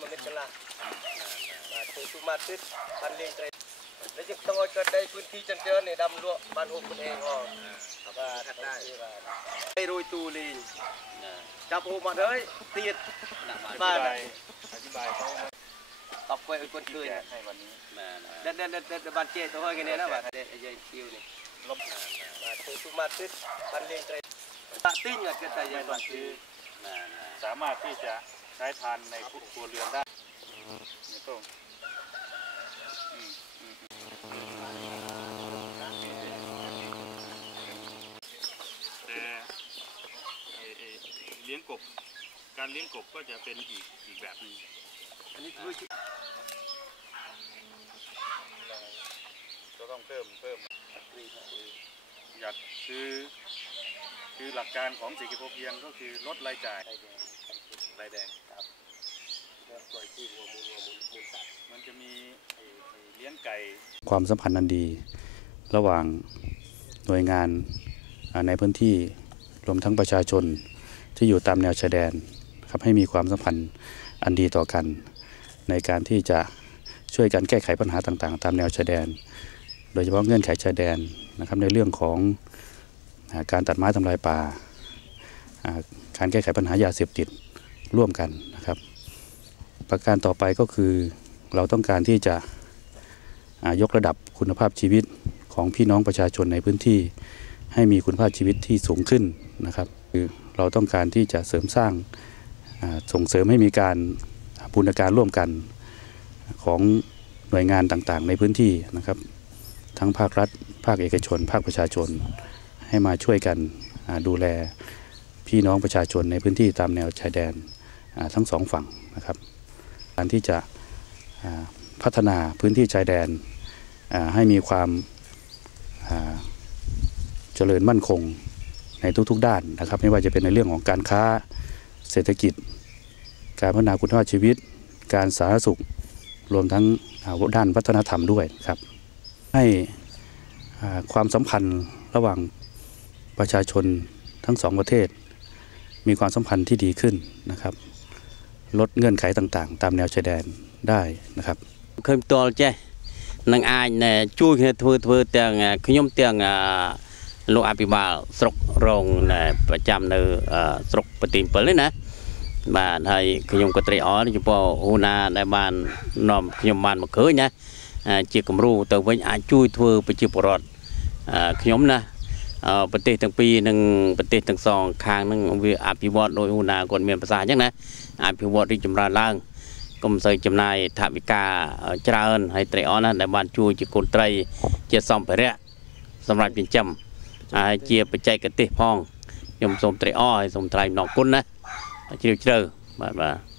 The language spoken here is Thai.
mangit sila. At kung sumatis, panling trade. แล้วยังต้องเอาเกิดได้พื้นที่จันเจอเนี่ยดำลวกบ้านหกคนเองอ๋อว่าได้ไอ้โรยตูลีนจับหูมาเลยเตียดบ้านอธิบายเขาตอบกล้วยคนช่วยให้วันนี้เด็ดเด็ดเด็ดบ้านเจ๊ตัวห้อยกันเนี่ยนะบ้านเด็ดไอ้ยัยคิวเนี่ยลบบ้านคือมาติดบ้านเลี้ยงใจติ้งเกิดแต่ยังบ้านคือสามารถที่จะ ใช้ทานในครัวเรือนได้นี่ต้งแต่เลี้ยงกบ การเลี้ยงกบก็จะเป็นอีกอีกแบบนึงอันนี้คือก็ต้องเพิ่มเพิ่มอยากคือคือหลักการของเศรษฐกิจพอเพียงก็คือลดรายจ่ายรายแดง ปล่อยที่หัวมูลหัวมูลมูลสัตว์มันจะมีเลี้ยงไก่ ความสัมพันธ์อันดี ระหว่างหน่วยงานในพื้นที่รวมทั้งประชาชนที่อยู่ตามแนวชายแดนครับให้มีความสัมพันธ์อันดีต่อกัน ในการที่จะช่วยกันแก้ไขปัญหาต่างๆ ตามแนวชายแดน โดยเฉพาะเงื่อนไขชายแดนนะครับในเรื่องของอการตัดไม้ทำลายป่าการแก้ไขปัญหายาเสพติดร่วมกันนะครับ ประการต่อไปก็คือเราต้องการที่จะยกระดับคุณภาพชีวิตของพี่น้องประชาชนในพื้นที่ ให้มีคุณภาพชีวิตที่สูงขึ้นนะครับคือเราต้องการที่จะเสริมสร้างส่งเสริมให้มีการบูรณาการร่วมกันของหน่วยงานต่างๆ ในพื้นที่นะครับ ทั้งภาครัฐ ภาคเอกชน ภาคประชาชน ให้มาช่วยกันดูแลพี่น้องประชาชนในพื้นที่ตามแนวชายแดนทั้งสองฝั่งนะครับ การที่จะพัฒนาพื้นที่ชายแดนให้มีความเจริญมั่นคงในทุกๆด้านนะครับ ไม่ว่าจะเป็นในเรื่องของการค้าเศรษฐกิจ การพัฒนาคุณภาพชีวิต การสาธารณสุขรวมทั้งด้านวัฒนธรรมด้วยครับ ให้ความสัมพันธ์ระหว่างประชาชนทั้งสองประเทศ มีความสัมพันธ์ที่ดีขึ้นนะครับ ลดเงื่อนไขต่างๆ ตามแนวชายแดนได้นะครับ ឃើញផ្ទាល់ចេះនឹងអាចណែជួយគ្នាធ្វើធ្វើទាំងខ្ញុំទាំងអលោកអភិបាលស្រុករងណែប្រចាំនៅអស្រុកប្រទី7នេះណាបាទហើយខ្ញុំក៏ត្រេកអរចំពោះហ៊ូណាដែលបាននាំខ្ញុំបានមកឃើញណាអាជាគំរូទៅវិញអាចជួយធ្វើប្រជាពលរដ្ឋអខ្ញុំណាអ ប្រទេសទាំងពីរនិងប្រទេសទាំងសងខាងហ្នឹងវាអភិវឌ្ឍដោយហ៊ូណាគាត់មានប្រសាសន៍អញ្ចឹងណាអភិវឌ្ឍរីកចម្រើនឡើងកុំសូវចំណាយថវិកាច្រើនហើយត្រីអនណាដែលបានជួយជាគុណត្រី ជាសម្ភារៈសម្រាប់ចិញ្ចឹមហើយជាបច្ចេកទេសផងខ្ញុំសូមត្រីអហើយសូមថ្លែងអំណរគុណណាជ្រាលជ្រៅបាទបាទ